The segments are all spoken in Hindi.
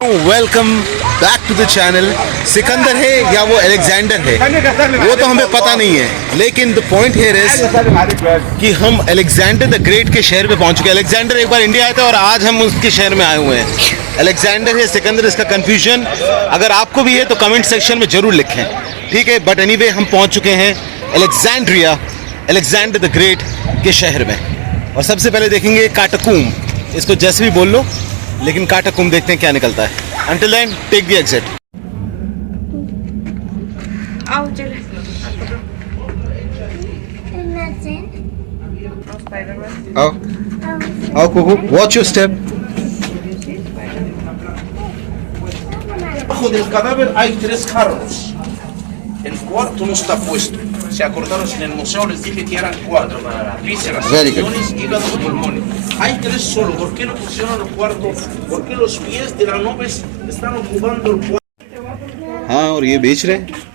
Welcome back to the channel. Sikandar है या वो अलेक्जेंडर है वो तो हमें पता नहीं है, लेकिन द पॉइंट हियर इज कि हम अलेक्जेंडर द ग्रेट के शहर में पहुंच चुके हैं। अलेक्जेंडर एक बार इंडिया आए थे और आज हम उसके शहर में आए हुए हैं। अलेक्जेंडर है सिकंदर, इसका कंफ्यूजन अगर आपको भी है तो कमेंट सेक्शन में जरूर लिखें, ठीक है। बट एनीवे हम पहुंच चुके हैं अलेक्जेंड्रिया, अलेक्जेंडर द ग्रेट के शहर में। और सबसे पहले देखेंगे काटाकुम, इसको जैसे भी बोल लो, लेकिन काटाकुम देखते हैं क्या निकलता है। Until then take the exit. आओ चले। आओ आओ Kuku, watch your step. Bajo del cadáver hay 3 carros. El cuarto no está puesto. Se acordaron en el museo, les dije que eran 4. Vísceras, Very good. riñones, hígado y pulmones. Hay 3 solo. ¿Por qué no pusieron el cuarto? ¿Por qué los pies de las nubes están ocupando el cuarto? हाँ, और ये बेच रहे हैं।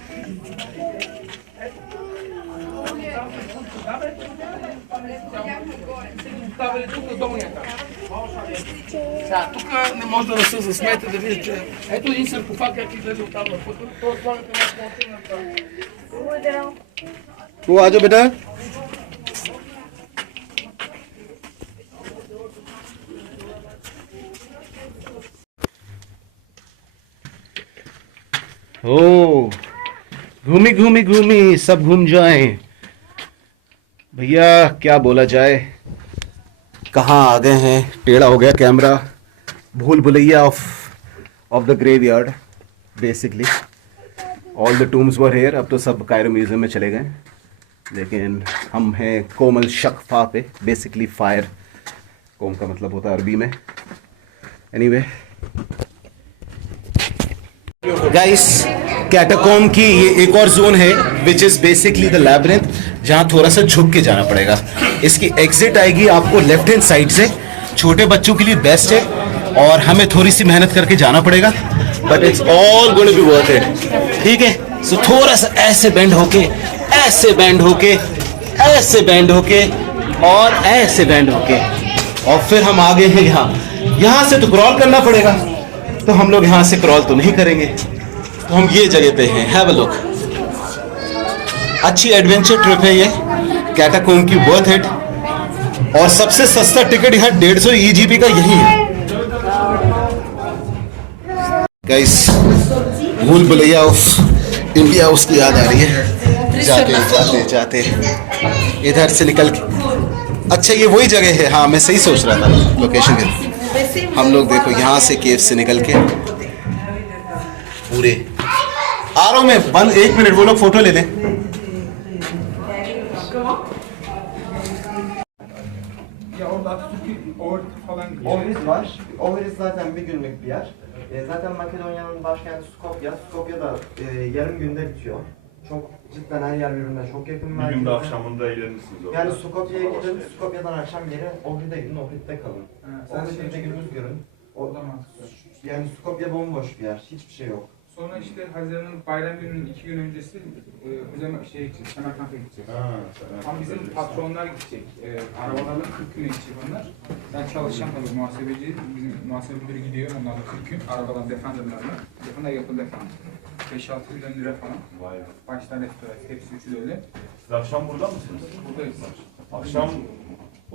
Tu că ne možda da se zasmete da vidite. Ето един саркофаг как излезе от там. Това слагате на спортивната. वो आ जाओ बेटा। ओ घूमी घूमी घूमी सब घूम जाए भैया, क्या बोला जाए। कहाँ आ गए हैं, टेढ़ा हो गया कैमरा। भूल भुलैया of the graveyard basically. All the tombs were here. अब तो सब कायरो म्यूजियम में चले गए, लेकिन हम हैं कोमल शकफा पे, बेसिकली फायर। कोम का मतलब होता है अरबी में। एनीवे गाइस, कैटाकॉम की ये एक और जोन है which is basically the labyrinth, जहाँ थोड़ा सा झुक के जाना पड़ेगा। इसकी एग्जिट आएगी आपको लेफ्ट हैंड साइड से। छोटे बच्चों के लिए बेस्ट है और हमें थोड़ी सी मेहनत करके जाना पड़ेगा, but it's all going to be worth it, ठीक है। सो थोड़ा सा ऐसे बेंड होके, ऐसे बेंड होके, ऐसे बेंड होके और ऐसे बेंड होके, और फिर हम आगे हैं यहाँ से तो क्रॉल करना पड़ेगा, तो हम लोग यहाँ से क्रॉल तो नहीं करेंगे, तो हम ये जगह पे हैं। Have a look. अच्छी एडवेंचर ट्रिप है ये कैटाकॉम की, वर्थ इट। और सबसे सस्ता टिकट यहाँ 150 EGP का यही है। गाइस, भूल भुलैया ऑफ इंडिया उसकी याद आ रही है जाते जाते जाते इधर से निकल के। अच्छा, ये वही जगह है। हाँ, मैं सही सोच रहा था लोकेशन के। हम लोग देखो यहाँ से केव से निकल के पूरे आरो में बंद। 1 मिनट, वो लोग फोटो ले लें। Ohriz var. Ohriz zaten bir günlük bir yer. Zaten Makedonya'nın başkenti Skopje. Skopje da yarım günde bitiyor. Çok cidden her yer birbirine çok yakın. Bir günde akşamında eğlenirsiniz orada. Yani Skopje'ye gidin, Skopje'den akşam geri Ohrid'e gidin, Ohrid'de kalın. Ohrid'de gündüz görün. Yani Skopje bomboş bir yer, hiçbir şey yok. Sonra işte Haziran'ın bayram gününün 2 gün öncesi şeye gideceğiz, Semerkant'a gideceğiz. Ama bizim patronlar gidecek. Arabalarla 40 güne gidecek onlar. Ben çalışacağım tabii, muhasebeci, bizim muhasebe müdürü gidiyor, onlarla 40 gün. Arabalar Defender'larla. Defender yapıldı Defender. 5-6 milyon lira falan. Vay be. Baştan restoran, hepsi üçü de öyle. Siz akşam burada mısınız? Buradayız. Akşam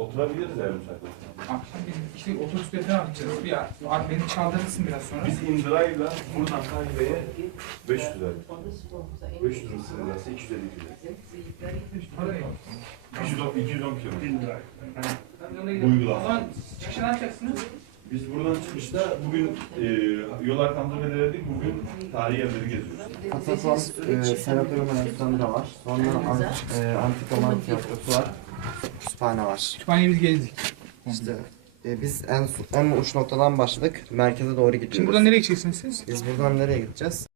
oturabiliriz yarım saat. Akşam biz işte otobüsle falan gideceğiz. Abi beni çaldırırsın biraz sonra. Biz Indıra'yla buradan Kahire'ye 500 lira. 500 lira sınırlarsa 250 kilo. 210 kilometre. O zaman çıkışı ne yapacaksınız? Biz buradan çıkışta bugün yol arkamda dedik, bugün tarihi yerleri geziyoruz. Atason Senatörü Menüsü'nde var. Sonra Antik Roman Tiyatrosu var. Kütüphane var. Kütüphaneyi biz gezdik. İşte biz en uç noktadan başladık. Merkeze doğru gidiyoruz. Şimdi buradan nereye gideceksiniz siz? Biz buradan nereye gideceğiz?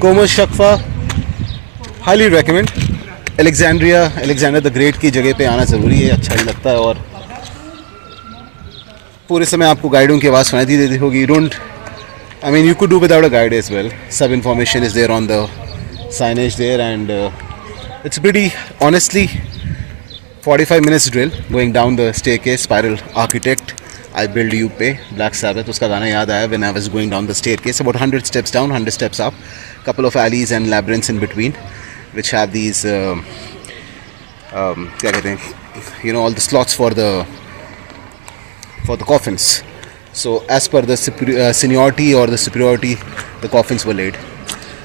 कोमो शक्फा highly recommend. Alexander the great की जगह पे आना ज़रूरी है, अच्छा ही लगता है. और पूरे समय आपको गाइडों की आवाज़ सुनाई देती होगी. I mean, you could do without a guide as well. Some information is there on the signage there, and it's pretty, honestly, 45 minutes drill going down the staircase. Spiral Architect, I Build You Pay, Black Sabbath. उसका गाना याद आया when I was going down the staircase. About 100 steps down, 100 steps up. Couple of alleys and labyrinths in between, which have these, क्या कहते हैं, you know, all the slots for the coffins. So as per the seniority or the superiority, the coffins were laid.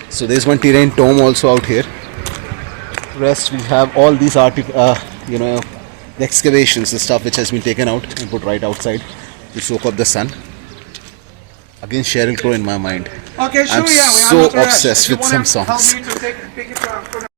So there's one terrain tomb also out here. Rest we have all these you know, the excavations, the stuff which has been taken out and put right outside to soak up the sun. Again, Sheryl Crow in my mind. Okay, sure, I'm yeah, we are so not rushed. obsessed If you with wanna some songs. help me